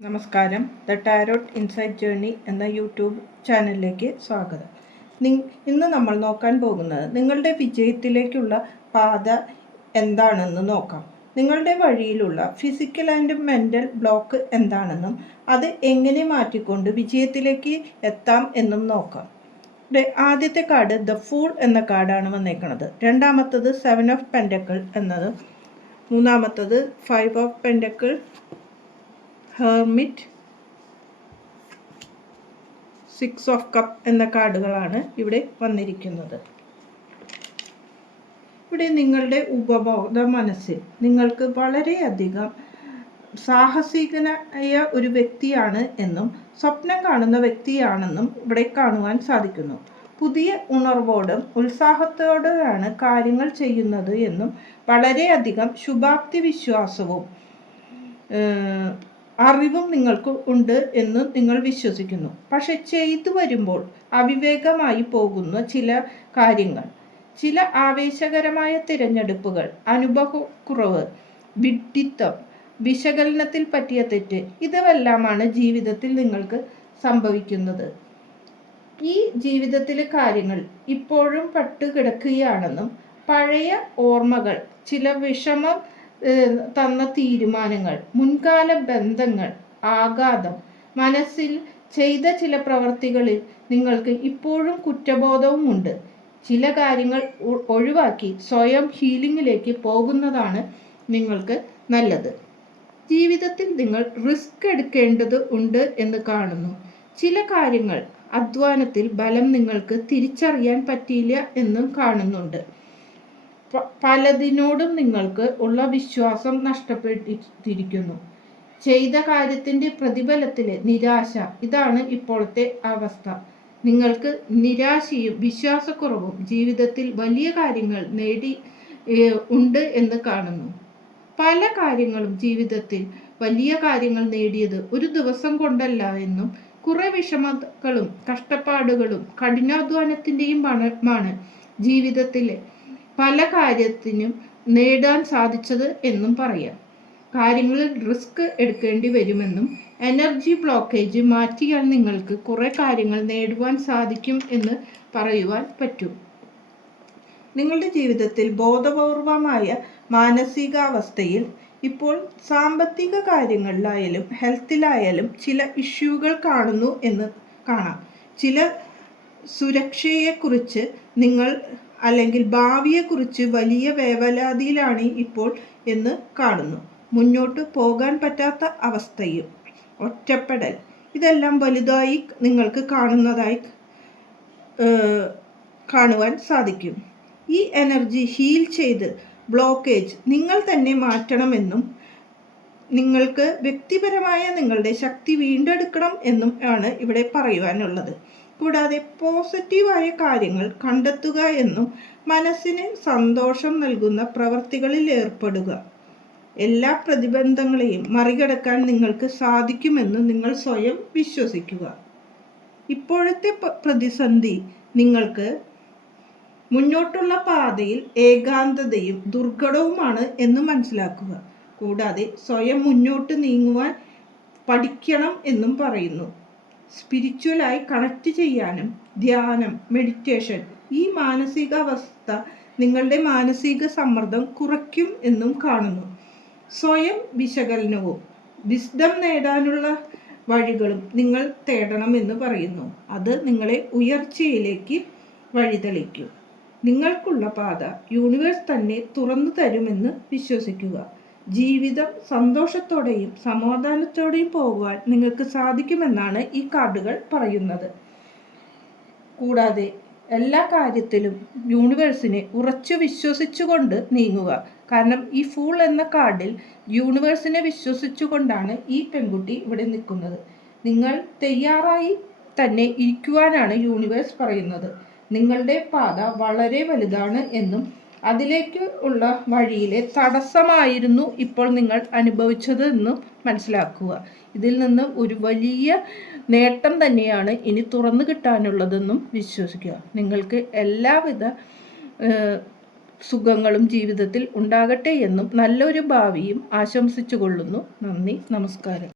നമസ്കാരം. The tarot insight journey എന്ന YouTube ചാനലിലേക്ക് സ്വാഗതം. ഇന്ന് നമ്മൾ നോക്കാൻ പോകുന്നത് നിങ്ങളുടെ വിജയത്തിലേക്കുള്ള പാത എന്താണെന്ന് നോക്കാം. നിങ്ങളുടെ വഴിയിലുള്ള ഫിസിക്കൽ ആൻഡ് മെൻ്റൽ ബ്ലോക്ക് എന്താണെന്നും അത് എങ്ങനെ മാറ്റിക്കൊണ്ട് വിജയത്തിലേക്ക് എത്താം എന്നും നോക്കാം. ആദ്യത്തെ കാർഡ് ദ ഫൂൾ എന്ന കാർഡാണ് വന്നേക്കുന്നത്. രണ്ടാമത്തത് 7 ഓഫ് പെൻറ്റക്കിൾ എന്നത്, മൂന്നാമത്തത് 5 of pentacle, hermit, 6 of cup എന്ന കാർഡുകളാണ് ഇവിടെ വന്നിരിക്കുന്നത്. ഇവിടെ നിങ്ങളുടെ ഉപബോധ മനസ്സിൽ നിങ്ങൾക്ക് വളരെയധികം സാഹസികനായ ഒരു വ്യക്തിയാണ് എന്നും സ്വപ്നം കാണുന്ന വ്യക്തിയാണെന്നും ഇവിടെ കാണുവാൻ സാധിക്കുന്നു. പുതിയ ഉണർവോടും ഉത്സാഹത്തോടെയാണ് കാര്യങ്ങൾ ചെയ്യുന്നത് എന്നും വളരെയധികം ശുഭാപ്തി വിശ്വാസവും അറിവും നിങ്ങൾക്ക് ഉണ്ട് എന്ന് നിങ്ങൾ വിശ്വസിക്കുന്നു. പക്ഷെ ചെയ്തു വരുമ്പോൾ അവിവേകമായി പോകുന്ന ചില കാര്യങ്ങൾ, ചില ആവേശകരമായ തിരഞ്ഞെടുപ്പുകൾ, അനുഭവക്കുറവ്, വിഡ്ഢിത്തം, വിശകലനത്തിൽ പറ്റിയ തെറ്റ്, ഇതെല്ലാമാണ് ജീവിതത്തിൽ നിങ്ങൾക്ക് സംഭവിക്കുന്നത്. ഈ ജീവിതത്തിലെ കാര്യങ്ങൾ ഇപ്പോഴും പട്ടുകിടക്കുകയാണെന്നും പഴയ ഓർമ്മകൾ, ചില വിഷമം തന്ന തീരുമാനങ്ങൾ, മുൻകാല ബന്ധങ്ങൾ, ആഘാതം, മനസ്സിൽ ചെയ്ത ചില പ്രവർത്തികളിൽ നിങ്ങൾക്ക് ഇപ്പോഴും കുറ്റബോധവുമുണ്ട്. ചില കാര്യങ്ങൾ ഒഴിവാക്കി സ്വയം ഹീലിംഗിലേക്ക് പോകുന്നതാണ് നിങ്ങൾക്ക് നല്ലത്. ജീവിതത്തിൽ നിങ്ങൾ റിസ്ക് എടുക്കേണ്ടത് ഉണ്ട് എന്ന് കാണുന്നു. ചില കാര്യങ്ങൾ, അധ്വാനത്തിൽ ബലം നിങ്ങൾക്ക് തിരിച്ചറിയാൻ പറ്റിയില്ല എന്നും കാണുന്നുണ്ട്. പലതിനോടും നിങ്ങൾക്ക് ഉള്ള വിശ്വാസം നഷ്ടപ്പെട്ടിരിക്കുന്നു. ചെയ്ത കാര്യത്തിൻ്റെ പ്രതിഫലത്തിലെ നിരാശ, ഇതാണ് ഇപ്പോഴത്തെ അവസ്ഥ. നിങ്ങൾക്ക് നിരാശയും വിശ്വാസക്കുറവും ജീവിതത്തിൽ വലിയ കാര്യങ്ങൾ ഉണ്ട് എന്ന് കാണുന്നു. പല കാര്യങ്ങളും ജീവിതത്തിൽ വലിയ കാര്യങ്ങൾ നേടിയത് ഒരു ദിവസം കൊണ്ടല്ല എന്നും കുറെ വിഷമതകളും കഷ്ടപ്പാടുകളും കഠിനാധ്വാനത്തിൻ്റെയും പണമാണ് ജീവിതത്തിലെ പല കാര്യത്തിനും നേടാൻ സാധിച്ചത് എന്നും പറയാം. കാര്യങ്ങളിൽ റിസ്ക് എടുക്കേണ്ടി വരുമെന്നും എനർജി ബ്ലോക്കേജ് മാറ്റിയാൽ നിങ്ങൾക്ക് കുറെ കാര്യങ്ങൾ നേടുവാൻ സാധിക്കും എന്ന് പറയുവാൻ പറ്റും. നിങ്ങളുടെ ജീവിതത്തിൽ ബോധപൂർവമായ മാനസികാവസ്ഥയിൽ ഇപ്പോൾ സാമ്പത്തിക കാര്യങ്ങളിലായാലും ഹെൽത്തിലായാലും ചില ഇഷ്യൂകൾ കാണുന്നു എന്ന് കാണാം. ചില സുരക്ഷയെക്കുറിച്ച് നിങ്ങൾ അല്ലെങ്കിൽ ഭാവിയെക്കുറിച്ച് വലിയ വേവലാതിയിലാണ് ഇപ്പോൾ എന്ന് കാണുന്നു. മുന്നോട്ട് പോകാൻ പറ്റാത്ത അവസ്ഥയും ഒറ്റപ്പെടൽ, ഇതെല്ലാം വലുതായി നിങ്ങൾക്ക് കാണുവാൻ സാധിക്കും. ഈ എനർജി ഹീൽ ചെയ്ത് ബ്ലോക്കേജ് നിങ്ങൾ തന്നെ മാറ്റണമെന്നും നിങ്ങൾക്ക് വ്യക്തിപരമായ നിങ്ങളുടെ ശക്തി വീണ്ടെടുക്കണം എന്നും ആണ് ഇവിടെ പറയുവാനുള്ളത്. കൂടാതെ പോസിറ്റീവായ കാര്യങ്ങൾ കണ്ടെത്തുക എന്നും മനസ്സിന് സന്തോഷം നൽകുന്ന പ്രവർത്തികളിൽ ഏർപ്പെടുക. എല്ലാ പ്രതിബന്ധങ്ങളെയും മറികടക്കാൻ നിങ്ങൾക്ക് സാധിക്കുമെന്ന് നിങ്ങൾ സ്വയം വിശ്വസിക്കുക. ഇപ്പോഴത്തെ പ്രതിസന്ധി നിങ്ങൾക്ക് മുന്നോട്ടുള്ള പാതയിൽ ഏകാന്തതയും ദുർഘടവുമാണ് എന്ന് മനസ്സിലാക്കുക. കൂടാതെ സ്വയം മുന്നോട്ട് നീങ്ങുവാൻ പഠിക്കണം എന്നും പറയുന്നു. സ്പിരിച്വലായി കണക്ട് ചെയ്യാനും ധ്യാനം, മെഡിറ്റേഷൻ, ഈ മാനസികാവസ്ഥ നിങ്ങളുടെ മാനസിക സമ്മർദ്ദം കുറയ്ക്കും എന്നും കാണുന്നു. സ്വയം വിശകലനവും വിസ്ഡം നേടാനുള്ള വഴികളും നിങ്ങൾ തേടണമെന്ന് പറയുന്നു. അത് നിങ്ങളെ ഉയർച്ചയിലേക്ക് വഴിതെളിക്കും. നിങ്ങൾക്കുള്ള പാത യൂണിവേഴ്സ് തന്നെ തുറന്നു തരുമെന്ന് വിശ്വസിക്കുക. ജീവിതം സന്തോഷത്തോടെയും സമാധാനത്തോടെയും പോകുവാൻ നിങ്ങൾക്ക് സാധിക്കുമെന്നാണ് ഈ കാർഡുകൾ പറയുന്നത്. കൂടാതെ എല്ലാ കാര്യത്തിലും യൂണിവേഴ്സിനെ ഉറച്ചു വിശ്വസിച്ചുകൊണ്ട് നീങ്ങുക. കാരണം ഈ ഫൂൾ എന്ന കാർഡിൽ യൂണിവേഴ്സിനെ വിശ്വസിച്ചുകൊണ്ടാണ് ഈ പെൺകുട്ടി ഇവിടെ നിൽക്കുന്നത്. നിങ്ങൾ തയ്യാറായി തന്നെ ഇരിക്കുവാനാണ് യൂണിവേഴ്സ് പറയുന്നത്. നിങ്ങളുടെ പാത വളരെ വലുതാണ് എന്നും അതിലേക്ക് ഉള്ള വഴിയിലെ തടസ്സമായിരുന്നു ഇപ്പോൾ നിങ്ങൾ അനുഭവിച്ചത് എന്നും മനസ്സിലാക്കുക. ഇതിൽ നിന്ന് ഒരു വലിയ നേട്ടം തന്നെയാണ് ഇനി തുറന്നു കിട്ടാനുള്ളതെന്നും വിശ്വസിക്കുക. നിങ്ങൾക്ക് എല്ലാവിധ സുഖങ്ങളും ജീവിതത്തിൽ ഉണ്ടാകട്ടെ എന്നും നല്ലൊരു ഭാവിയും ആശംസിച്ചു കൊള്ളുന്നു. നന്ദി, നമസ്കാരം.